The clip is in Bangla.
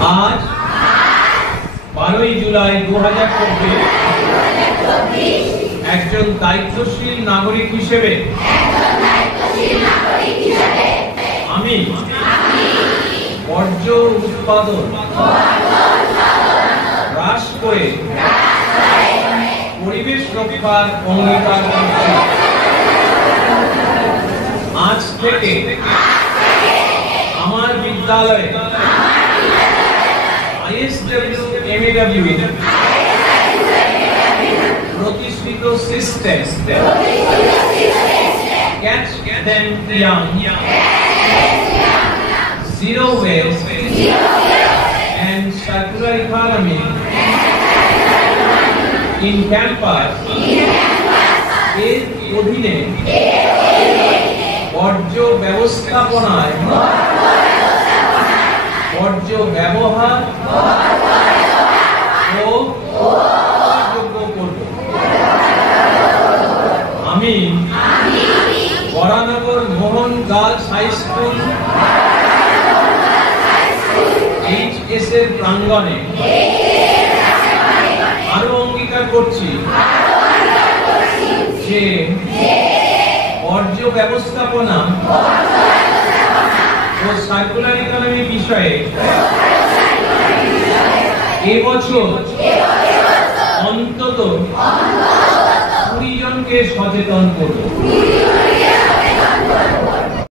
आज 12 जुलाई 2024 একজন দায়িত্বশীল নাগরিক হিসেবে আমি বর্জ্য উৎপাদন হ্রাস করে পরিবেশ রক্ষার অঙ্গীকার করছি। আজ থেকে আমার বিদ্যালয়ে ISW MEW প্রতিষ্ঠিত system Catch Them Young, Zero Waste and Circular Economy in Campus এর অধীনে বর্জ্য ব্যবস্থাপনায় বর্জ্য ব্যবহার ও যোগ্য করব। আমি বরানগর মোহন গার্লস হাই স্কুল HS এর প্রাঙ্গণে আরো অঙ্গীকার করছি যে বর্জ্য ব্যবস্থাপনা ও সার্কুলার ইকোনমি বিষয়ে এবছর অন্তত 20 জনকে সচেতন করব।